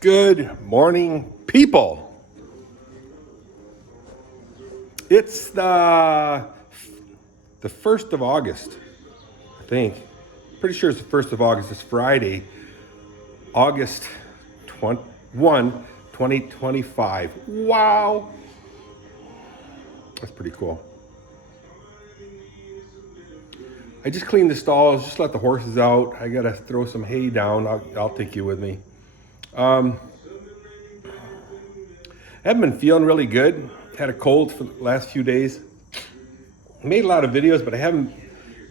Good morning, people. It's the 1st of August, I think. Pretty sure it's the 1st of August. It's Friday, August 21, 2025. Wow. That's pretty cool. I just cleaned the stalls, just let the horses out. I gotta throw some hay down. I'll take you with me. I haven't been feeling really good. Had a cold for the last few days. Made a lot of videos, but I haven't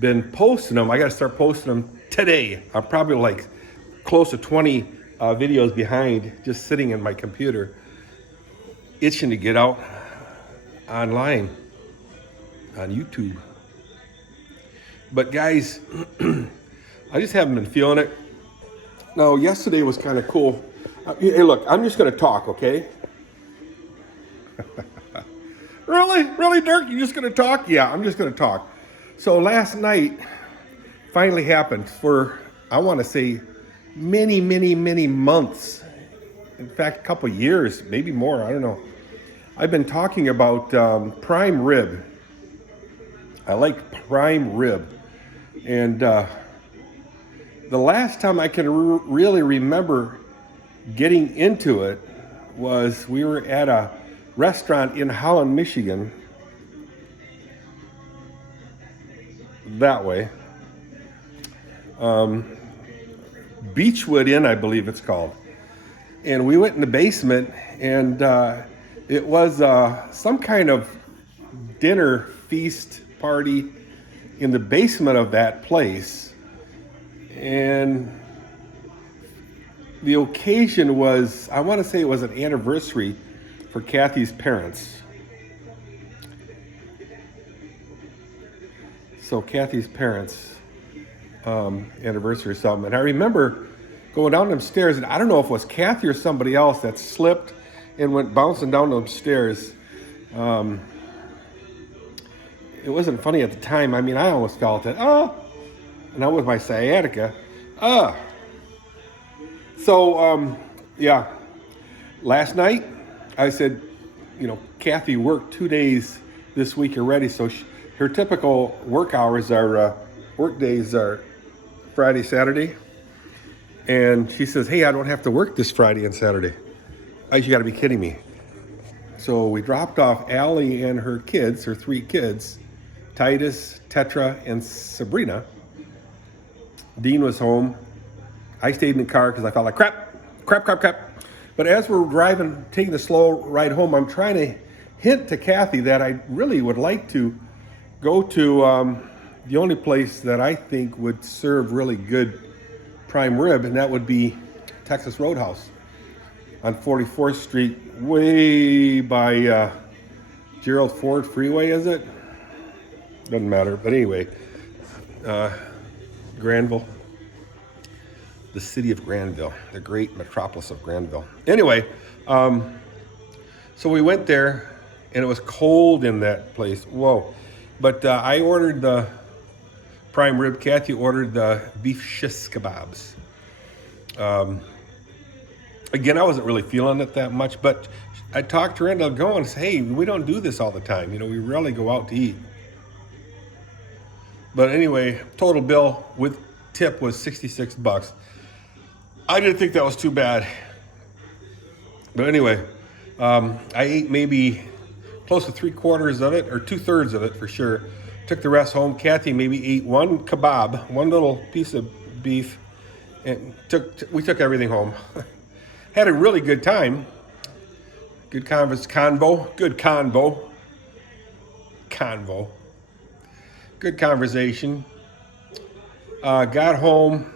been posting them. I got to start posting them today. I'm probably like close to 20 videos behind, just sitting in my computer, itching to get out online on YouTube. But guys, I just haven't been feeling it. Now, yesterday was kind of cool. Hey, look, I'm just going to talk, okay? Really, Dirk? You're just gonna talk? Yeah, I'm just gonna talk. So last night finally happened for, I wanna say, many months. In fact, a couple years, maybe more, I don't know. I've been talking about prime rib. I like prime rib. And the last time I can really remember getting into it was we were at a restaurant in Holland, Michigan, that way. Beechwood Inn, I believe it's called. And we went in the basement, and it was some kind of dinner feast party in the basement of that place. And the occasion was, I want to say it was an anniversary for Kathy's parents. So Kathy's parents' anniversary or something. And I remember going down them stairs, and I don't know if it was Kathy or somebody else that slipped and went bouncing down those stairs. It wasn't funny at the time. I mean, I almost felt it. And that was my sciatica. So, yeah. Last night, I said, Kathy worked 2 days this week already, so her typical work hours are, work days are Friday, Saturday. And she says, hey, I don't have to work this Friday and Saturday. You gotta be kidding me. So we dropped off Allie and her kids, her 3 kids, Titus, Tetra, and Sabrina. Dean was home. I stayed in the car because I felt like crap. But as we're driving, taking the slow ride home, I'm trying to hint to Kathy that I really would like to go to the only place that I think would serve really good prime rib, and that would be Texas Roadhouse on 44th Street, way by Gerald Ford Freeway, is it? Doesn't matter, but anyway, Granville. The city of Granville, the great metropolis of Granville. Anyway, so we went there, and it was cold in that place. Whoa. But I ordered the prime rib. Kathy ordered the beef shish kebabs. Again, I wasn't really feeling it that much, but I talked to her into going and said, hey, we don't do this all the time. We rarely go out to eat. But anyway, total bill with tip was $66. I didn't think that was too bad. But anyway, I ate maybe close to 3/4 of it, or 2/3 of it for sure. Took the rest home. Kathy maybe ate one kebab, one little piece of beef, and we took everything home. Had a really good time. Good convo. Good conversation. Got home.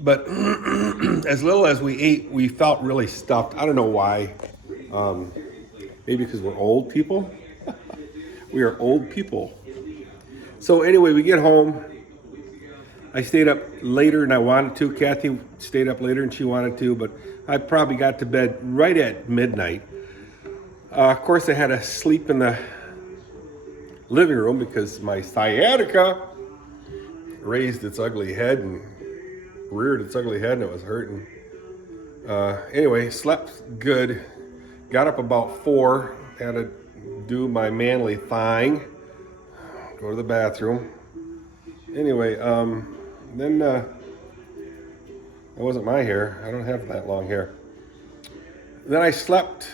But as little as we ate, we felt really stuffed. I don't know why. Maybe because we're old people. We are old people. So anyway, we get home. I stayed up later than I wanted to. Kathy stayed up later than she wanted to, but I probably got to bed right at midnight. Of course, I had to sleep in the living room because my sciatica raised its ugly head and reared its ugly head, and it was hurting. Anyway, slept good. Got up about 4. Had to do my manly thing. Go to the bathroom. Anyway, then it wasn't my hair. I don't have that long hair. Then I slept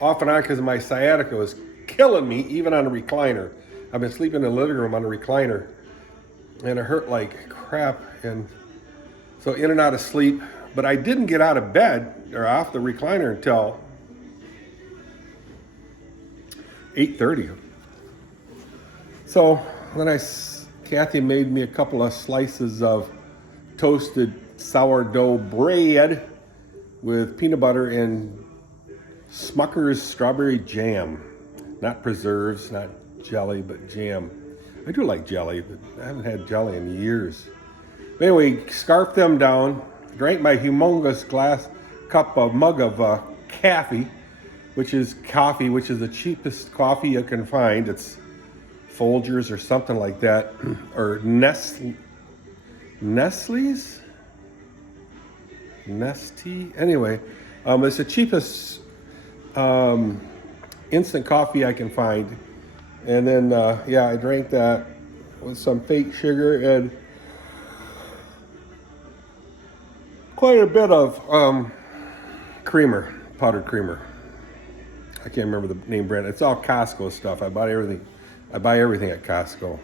off and on because my sciatica was killing me, even on a recliner. I've been sleeping in the living room on a recliner, and it hurt like crap. And so in and out of sleep. But I didn't get out of bed or off the recliner until 8:30. So then Kathy made me a couple of slices of toasted sourdough bread with peanut butter and Smucker's strawberry jam. Not preserves, not jelly, but jam. I do like jelly, but I haven't had jelly in years. But anyway, scarfed them down, drank my humongous mug of coffee, which is the cheapest coffee you can find. It's Folgers or something like that, or Nestle's? Nestea? Anyway, it's the cheapest instant coffee I can find. And then, I drank that with some fake sugar and quite a bit of creamer, powdered creamer. I can't remember the name brand. It's all Costco stuff. I buy everything at Costco.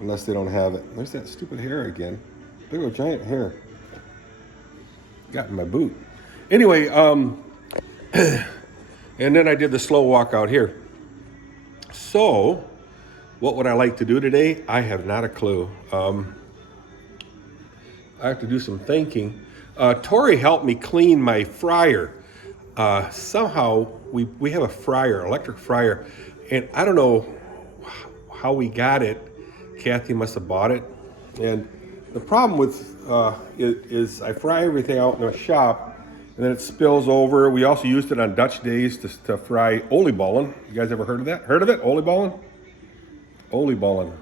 Unless they don't have it. There's that stupid hair again. Big old giant hair. Got in my boot. Anyway, and then I did the slow walk out here. So, what would I like to do today? I have not a clue. I have to do some thinking. Tori helped me clean my fryer. Somehow we have a fryer, electric fryer, and I don't know how we got it. Kathy must have bought it. And the problem with it is I fry everything out in the shop, and then it spills over. We also used it on Dutch days to fry oliebollen. You guys ever heard of that? Heard of it? Oliebollen? Oliebollen.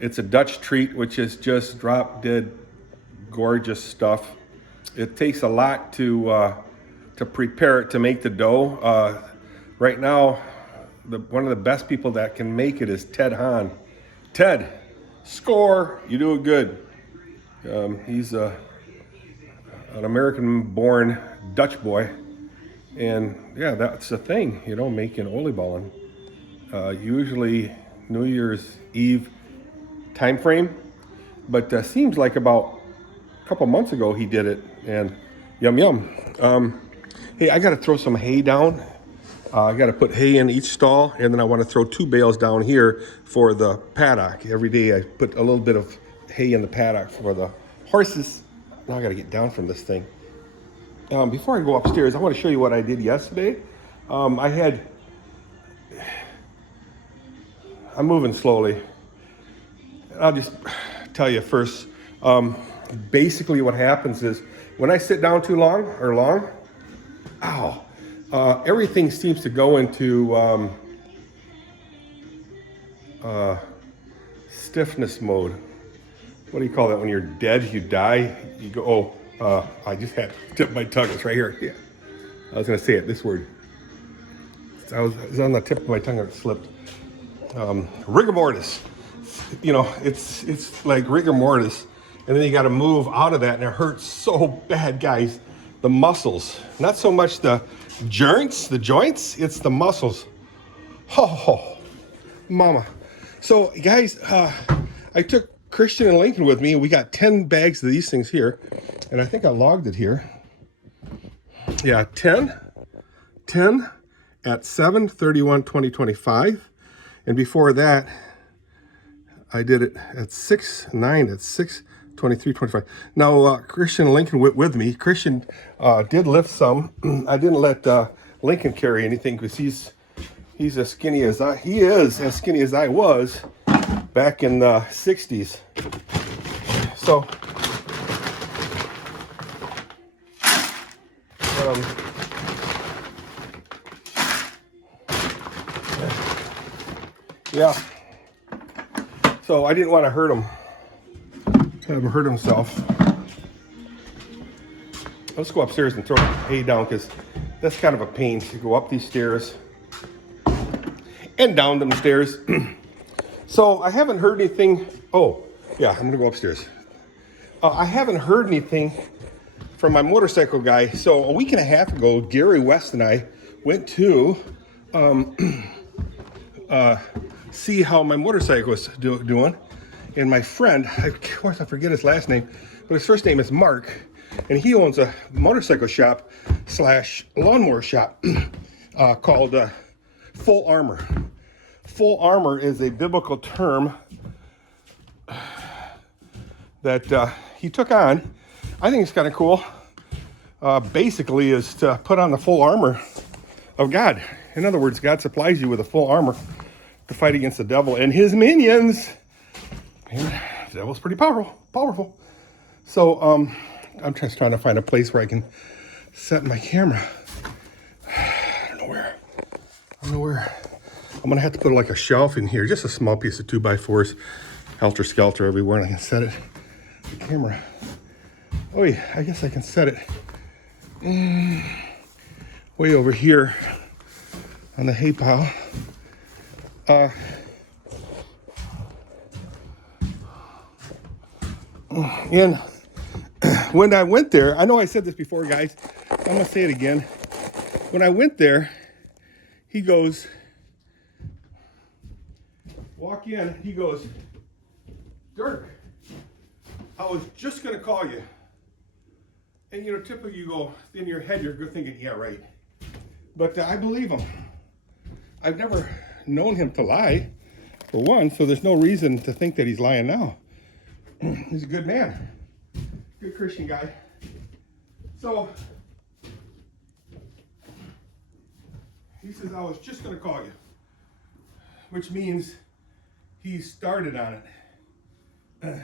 It's a Dutch treat, which is just drop dead gorgeous stuff. It takes a lot to prepare it, to make the dough. Right now, one of the best people that can make it is Ted Hahn. Ted, score! You do it good. He's an American-born Dutch boy, and yeah, that's the thing, making oliebollen. Usually New Year's Eve time frame, but seems like about a couple months ago he did it, and yum. Hey, I got to throw some hay down. I got to put hay in each stall, and then I want to throw 2 bales down here for the paddock. Every day I put a little bit of hay in the paddock for the horses. Now I got to get down from this thing. Before I go upstairs, I want to show you what I did yesterday. I'm moving slowly. I'll just tell you first. Basically what happens is when I sit down too long, everything seems to go into stiffness mode. What do you call that when you're dead? You die? You go, I just had to tip my tongue. It's right here. Yeah. I was going to say it, this word. It was on the tip of my tongue and it slipped. Rigor mortis. It's like rigor mortis. And then you got to move out of that, and it hurts so bad, guys. The muscles, not so much the joints, it's the muscles. Oh, mama. So, guys, I took Christian and Lincoln with me. We got 10 bags of these things here, and I think I logged it here. Yeah, 10 at 7/31/2025, and before that, I did it at 6/9/23/25. Now, Christian and Lincoln went with me. Christian did lift some. I didn't let Lincoln carry anything because he's as skinny as he is as skinny as I was back in the 60s. So, yeah. So I didn't want to hurt him. Have him hurt himself. Let's go upstairs and throw hay down because that's kind of a pain to go up these stairs and down them stairs. So I haven't heard anything. Oh, yeah, I'm gonna go upstairs. I haven't heard anything from my motorcycle guy. So a week and a half ago, Gary West and I went to see how my motorcycle was doing. And my friend, of course I forget his last name, but his first name is Mark. And he owns a motorcycle shop / lawnmower shop called Full Armor. Full Armor is a biblical term that he took on. I think it's kind of cool. Basically is to put on the full armor of God. In other words, God supplies you with a full armor to fight against the devil and his minions. And the devil's pretty powerful. So I'm just trying to find a place where I can set my camera. I don't know where. I'm gonna have to put like a shelf in here, just a small piece of 2x4s, helter skelter everywhere, and I can set it. The camera. Oh yeah, I guess I can set it way over here on the hay pile. And when I went there, I know I said this before, guys. I'm gonna say it again. When I went there, he goes, walk in, he goes, Dirk, I was just gonna call you. And you know, typically you go, in your head, you're thinking, yeah, right. But I believe him. I've never known him to lie, for one, so there's no reason to think that he's lying now. He's a good man. Good Christian guy. So, he says, I was just gonna call you. Which means he started on it.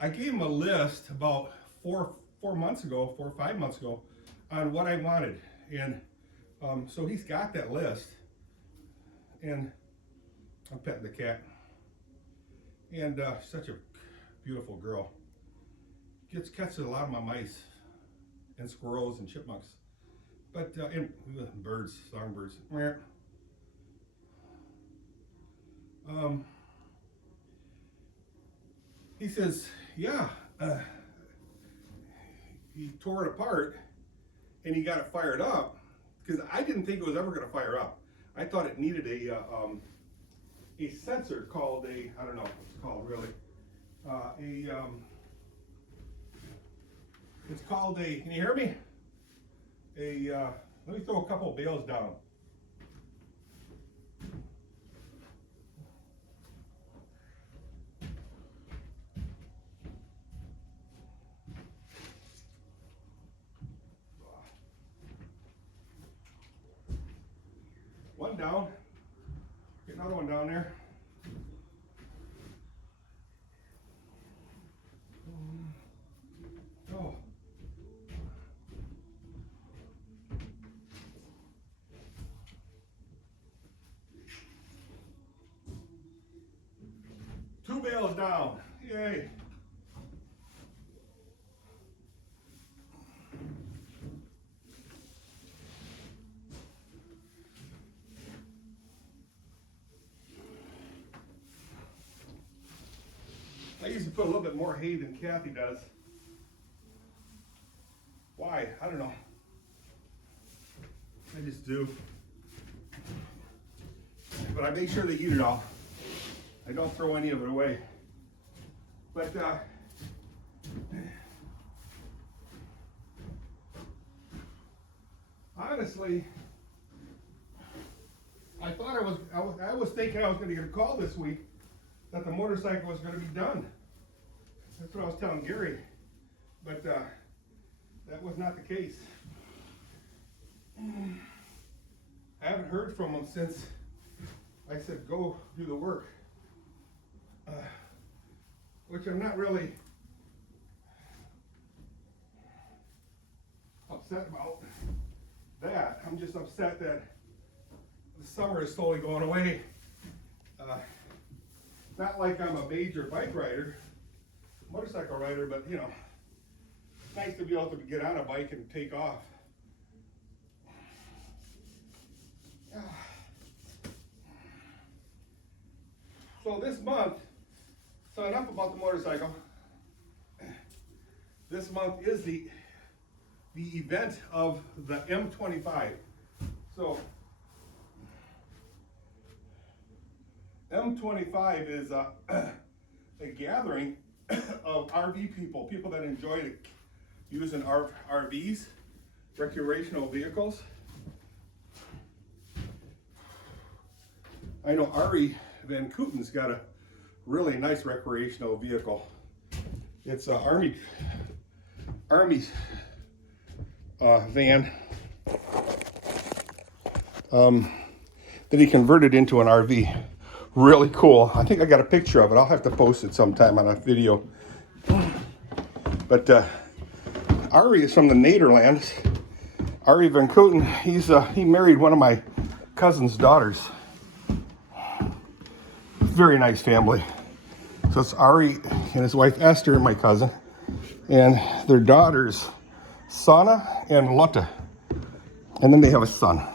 I gave him a list about 4 or 5 months ago on what I wanted. And so he's got that list. And I'm petting the cat. And such a beautiful girl. Catches a lot of my mice and squirrels and chipmunks. But, and birds, songbirds. He says, yeah, he tore it apart and he got it fired up because I didn't think it was ever going to fire up. I thought it needed a sensor called I don't know what it's called really. It's called can you hear me? Let me throw a couple of bales down. One down. Get another one down there. Oh. Two bales down. Yay. I usually put a little bit more hay than Kathy does. Why? I don't know. I just do. But I make sure they eat it all. I don't throw any of it away. But honestly, I thought I was thinking I was going to get a call this week that the motorcycle was going to be done. That's what I was telling Gary. But that was not the case. I haven't heard from him since I said go do the work. Which I'm not really upset about that. I'm just upset that the summer is slowly going away. Not like I'm a major bike rider, motorcycle rider, but you know, nice to be able to get on a bike and take off. So this month, so enough about the motorcycle. This month is the event of the M25. So M25 is a gathering of RV people that enjoy using RVs, recreational vehicles. I know Ari Van Kooten's got a really nice recreational vehicle. It's an Army van that he converted into an RV. Really cool. I think I got a picture of it. I'll have to post it sometime on a video. But Ari is from the Nederlands. Ari Van Kooten, he married one of my cousin's daughters. Very nice family. So it's Ari and his wife Esther, my cousin, and their daughters, Sanna and Lotte. And then they have a son.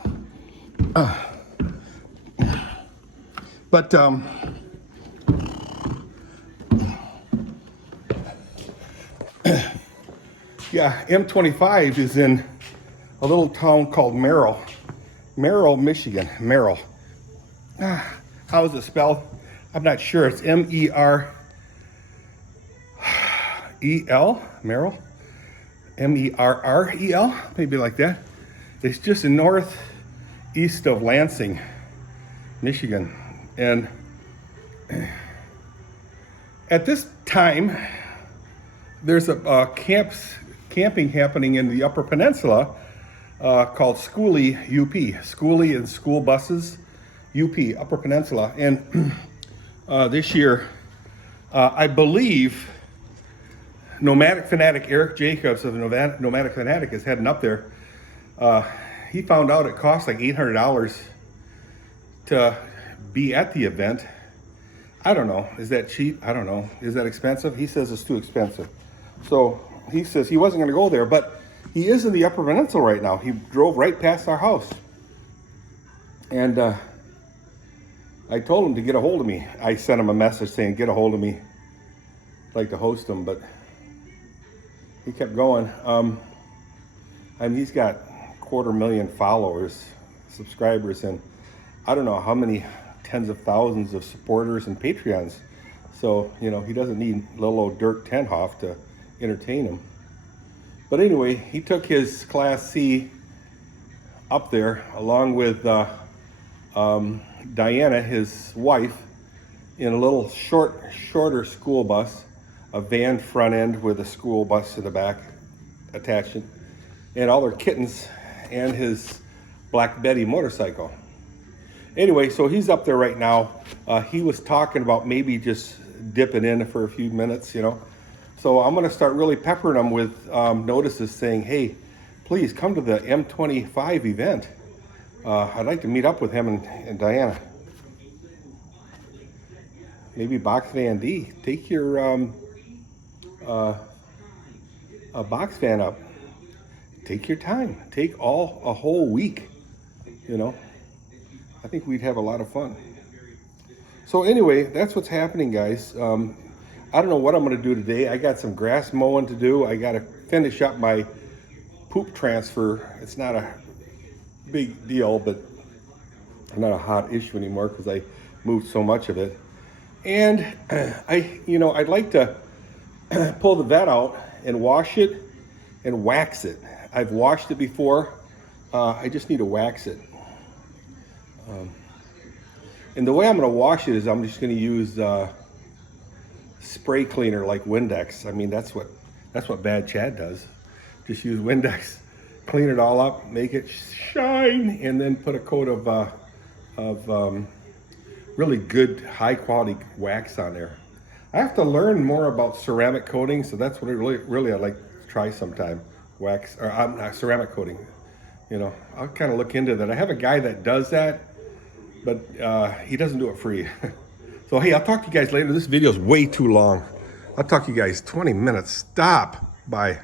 Yeah, M25 is in a little town called Merrill, Michigan. Merrill. How is it spelled? I'm not sure. It's M-E-R-E-L, Merrill, M-E-R-R-E-L, maybe like that. It's just in northeast of Lansing, Michigan. And at this time, there's a camping happening in the Upper Peninsula called Skoolie UP, Skoolie and school buses, UP, Upper Peninsula. And this year, I believe Nomadic Fanatic Eric Jacobs of the Nomadic Fanatic is heading up there. He found out it cost like $800 to be at the event. I don't know. Is that cheap? I don't know. Is that expensive? He says it's too expensive. So he says he wasn't going to go there, but he is in the Upper Peninsula right now. He drove right past our house. And I told him to get a hold of me. I sent him a message saying, get a hold of me. I'd like to host him, but he kept going. I mean, he's got 250,000 followers, subscribers, and I don't know how many tens of thousands of supporters and Patreons. So, you know, he doesn't need little old Dirk Haaf to entertain him. But anyway, he took his Class C up there along with Diana, his wife, in a little shorter school bus, a van front end with a school bus in the back attached, and all their kittens and his Black Betty motorcycle. Anyway, so he's up there right now. He was talking about maybe just dipping in for a few minutes, you know. So I'm going to start really peppering him with notices saying, hey, please come to the M25 event. I'd like to meet up with him and Diana. Maybe Box Van D. Take your box van up. Take your time. Take a whole week, you know. I think we'd have a lot of fun. So anyway, that's what's happening, guys. I don't know what I'm going to do today. I got some grass mowing to do. I got to finish up my poop transfer. It's not a big deal, but not a hot issue anymore because I moved so much of it. And I'd like to pull the vet out and wash it and wax it. I've washed it before. I just need to wax it. And the way I'm going to wash it is I'm just going to use spray cleaner like Windex. I mean, that's what Bad Chad does. Just use Windex, clean it all up, make it shine, and then put a coat of really good, high quality wax on there. I have to learn more about ceramic coating, so that's what really I'd like to try sometime. Wax or ceramic coating. You know, I'll kind of look into that. I have a guy that does that, but he doesn't do it free. So hey, I'll talk to you guys later. This video is way too long. I'll talk to you guys 20 minutes. Stop. Bye.